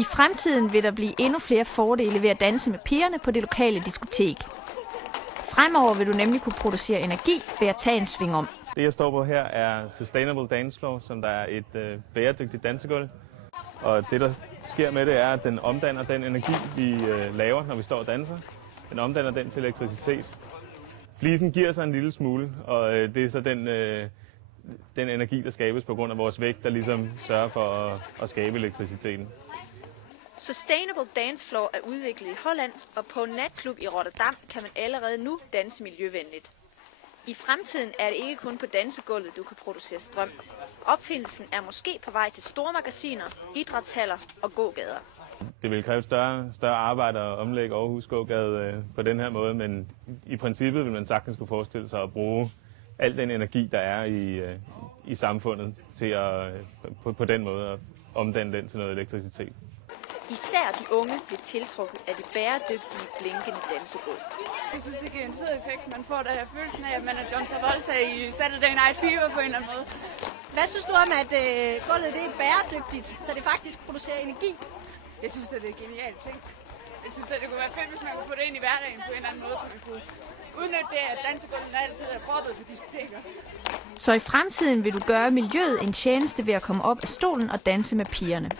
I fremtiden vil der blive endnu flere fordele ved at danse med pigerne på det lokale diskotek. Fremover vil du nemlig kunne producere energi ved at tage en sving om. Det jeg står på her er Sustainable Dance Floor, som der er et bæredygtigt dansegulv. Og det der sker med det er, at den omdanner den energi, vi laver, når vi står og danser. Den omdanner den til elektricitet. Flisen giver sig en lille smule, og det er så den energi, der skabes på grund af vores vægt, der ligesom sørger for at skabe elektriciteten. Sustainable Dance Floor er udviklet i Holland, og på en natklub i Rotterdam kan man allerede nu danse miljøvenligt. I fremtiden er det ikke kun på dansegulvet, du kan producere strøm. Opfindelsen er måske på vej til store magasiner, idrætshaller og gågader. Det vil kræve større arbejde at omlægge Aarhus gågade på den her måde, men i princippet vil man sagtens kunne forestille sig at bruge al den energi, der er i samfundet, til at på den måde at omdanne den til noget elektricitet. Især de unge bliver tiltrukket af de bæredygtige, blinkende dansegulv. Jeg synes, det giver en fed effekt. Man får der følelsen af, at man er John Travolta i Saturday Night Fever på en eller anden måde. Hvad synes du om, at gulvet det er bæredygtigt, så det faktisk producerer energi? Jeg synes, det er en genial ting. Jeg synes, at det kunne være fedt, hvis man kunne få det ind i hverdagen på en eller anden måde, så man kunne udnytte det, at dansegulvet altid er proppet på diskoteker. Så i fremtiden vil du gøre miljøet en tjeneste ved at komme op af stolen og danse med pigerne.